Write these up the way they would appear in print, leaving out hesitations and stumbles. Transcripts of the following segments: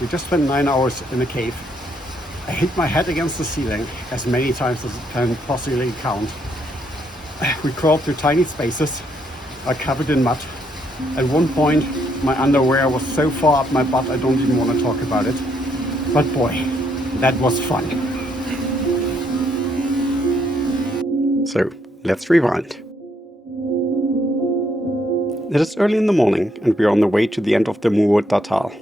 We just spent 9 hours in the cave. I hit my head against the ceiling as many times as it can possibly count. We crawled through tiny spaces, are covered in mud. At one point, my underwear was so far up my butt I don't even want to talk about it. But boy, that was fun. So, let's rewind. It is early in the morning and we are on the way to the end of the Muur Datal.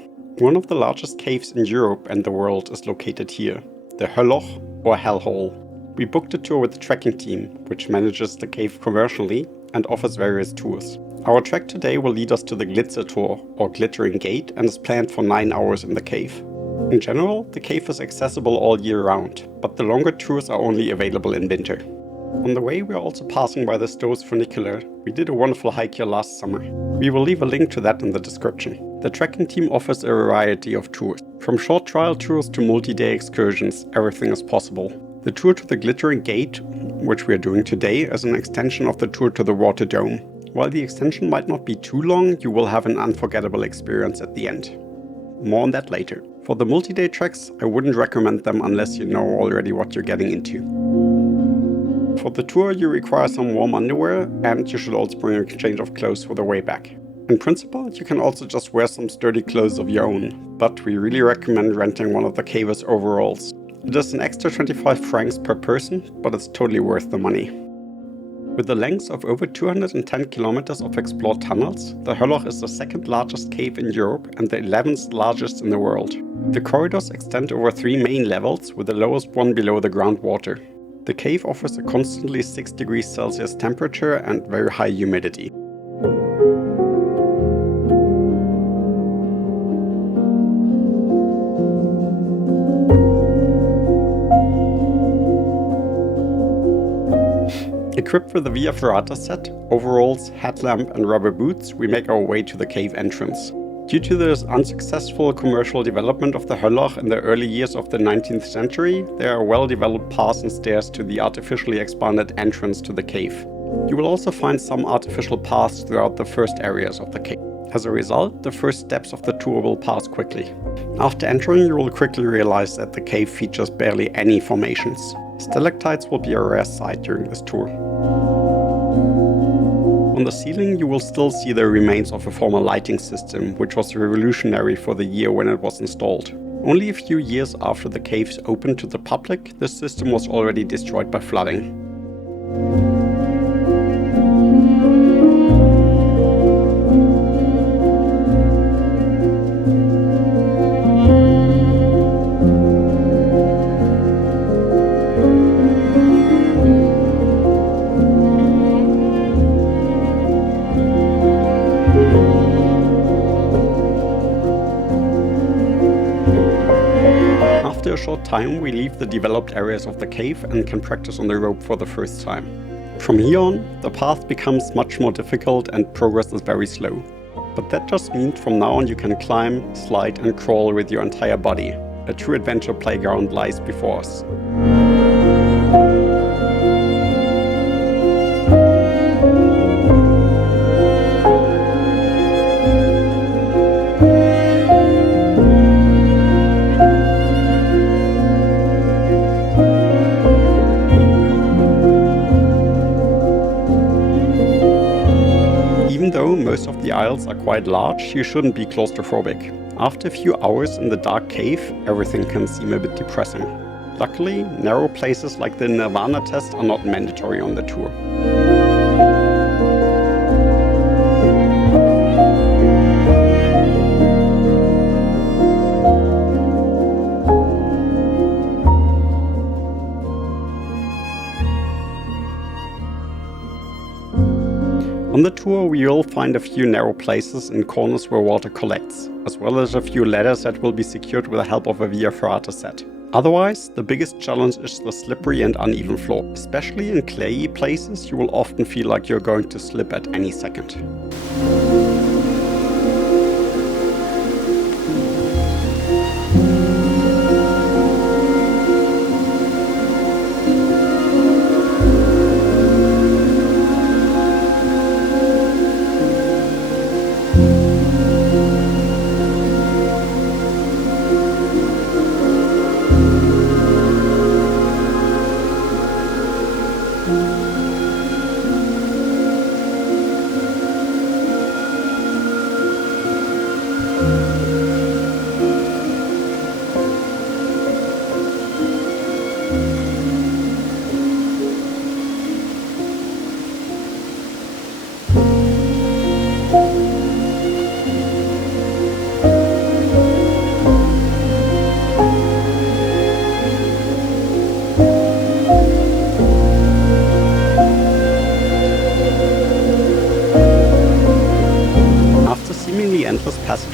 One of the largest caves in Europe and the world is located here, the Hölloch or Hellhole. We booked a tour with the trekking team, which manages the cave commercially and offers various tours. Our trek today will lead us to the Glitzertor or Glittering Gate and is planned for 9 hours in the cave. In general, the cave is accessible all year round, but the longer tours are only available in winter. On the way we are also passing by the Stowe's funicular. We did a wonderful hike here last summer. We will leave a link to that in the description. The trekking team offers a variety of tours. From short trial tours to multi-day excursions, everything is possible. The tour to the Glittering Gate, which we are doing today, is an extension of the tour to the Water Dome. While the extension might not be too long, you will have an unforgettable experience at the end. More on that later. For the multi-day treks, I wouldn't recommend them unless you know already what you're getting into. For the tour, you require some warm underwear, and you should also bring a change of clothes for the way back. In principle, you can also just wear some sturdy clothes of your own, but we really recommend renting one of the cave's overalls. It is an extra 25 francs per person, but it's totally worth the money. With a length of over 210 kilometers of explored tunnels, the Hölloch is the second largest cave in Europe and the 11th largest in the world. The corridors extend over 3 main levels, with the lowest one below the groundwater. The cave offers a constantly 6 degrees Celsius temperature and very high humidity. Equipped with a Via Ferrata set, overalls, headlamp and rubber boots, we make our way to the cave entrance. Due to the unsuccessful commercial development of the Hölloch in the early years of the 19th century, there are well-developed paths and stairs to the artificially expanded entrance to the cave. You will also find some artificial paths throughout the first areas of the cave. As a result, the first steps of the tour will pass quickly. After entering, you will quickly realize that the cave features barely any formations. Stalactites will be a rare sight during this tour. On the ceiling, you will still see the remains of a former lighting system, which was revolutionary for the year when it was installed. Only a few years after the caves opened to the public, this system was already destroyed by flooding. After a short time, we leave the developed areas of the cave and can practice on the rope for the first time. From here on, the path becomes much more difficult and progress is very slow. But that just means from now on you can climb, slide and crawl with your entire body. A true adventure playground lies before us. Even though most of the aisles are quite large, you shouldn't be claustrophobic. After a few hours in the dark cave, everything can seem a bit depressing. Luckily, narrow places like the Nirvana test are not mandatory on the tour. On the tour we will find a few narrow places and corners where water collects, as well as a few ladders that will be secured with the help of a Via Ferrata set. Otherwise, the biggest challenge is the slippery and uneven floor. Especially in clayey places, you will often feel like you're going to slip at any second.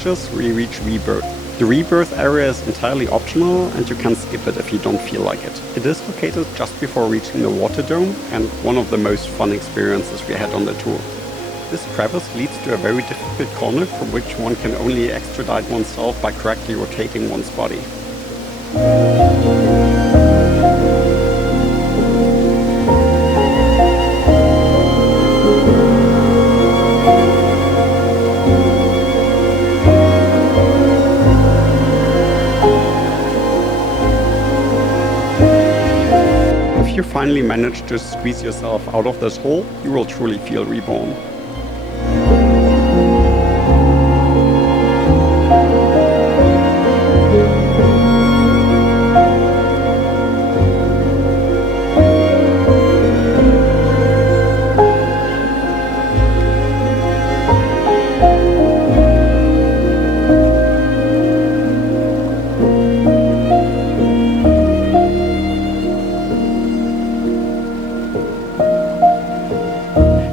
meters we reach Rebirth. The Rebirth area is entirely optional and you can skip it if you don't feel like it. It is located just before reaching the water dome and one of the most fun experiences we had on the tour. This crevice leads to a very difficult corner from which one can only extradite oneself by correctly rotating one's body. If you finally manage to squeeze yourself out of this hole, you will truly feel reborn.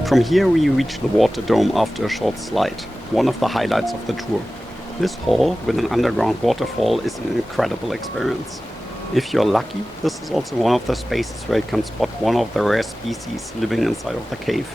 From here we reach the water dome after a short slide, one of the highlights of the tour. This hall with an underground waterfall is an incredible experience. If you're lucky, this is also one of the spaces where you can spot one of the rare species living inside of the cave.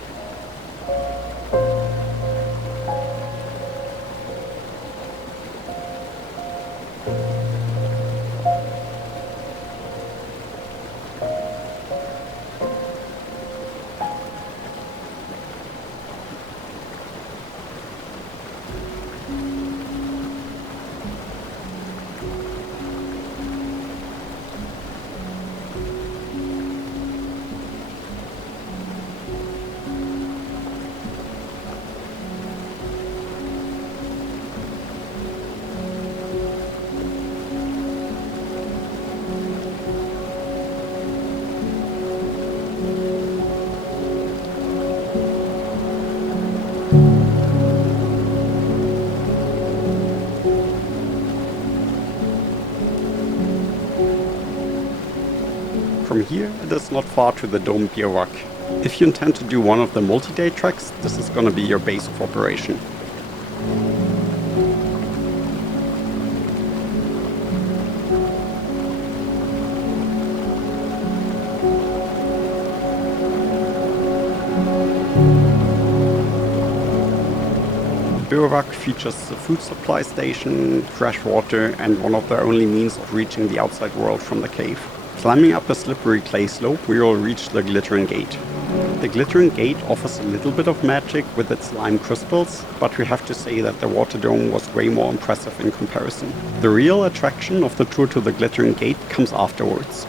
From here, it is not far to the dome bivouac. If you intend to do one of the multi-day treks, this is gonna be your base of operation. The bivouac features a food supply station, fresh water, and one of the only means of reaching the outside world from the cave. Climbing up a slippery clay slope, we will reach the Glittering Gate. The Glittering Gate offers a little bit of magic with its lime crystals, but we have to say that the water dome was way more impressive in comparison. The real attraction of the tour to the Glittering Gate comes afterwards.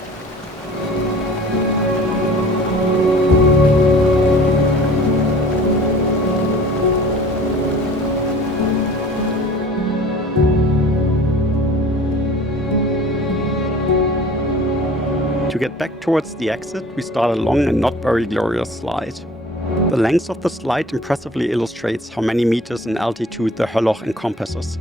To get back towards the exit, we start a long and not very glorious slide. The length of the slide impressively illustrates how many meters in altitude the Hölloch encompasses.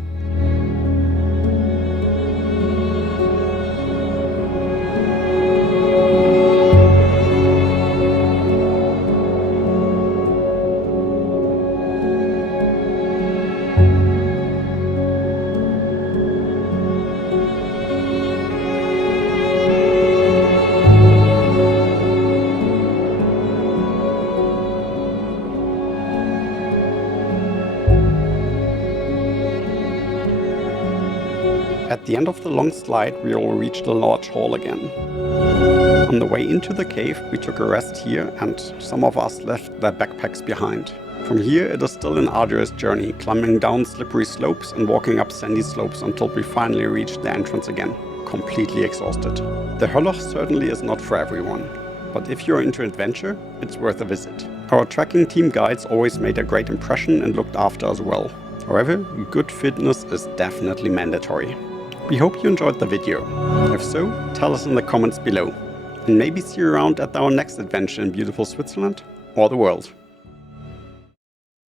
At the end of the long slide, we all reached the large hall again. On the way into the cave, we took a rest here and some of us left their backpacks behind. From here, it is still an arduous journey, climbing down slippery slopes and walking up sandy slopes until we finally reached the entrance again, completely exhausted. The Hölloch certainly is not for everyone, but if you're into adventure, it's worth a visit. Our trekking team guides always made a great impression and looked after us well. However, good fitness is definitely mandatory. We hope you enjoyed the video. If so, tell us in the comments below. And maybe see you around at our next adventure in beautiful Switzerland or the world.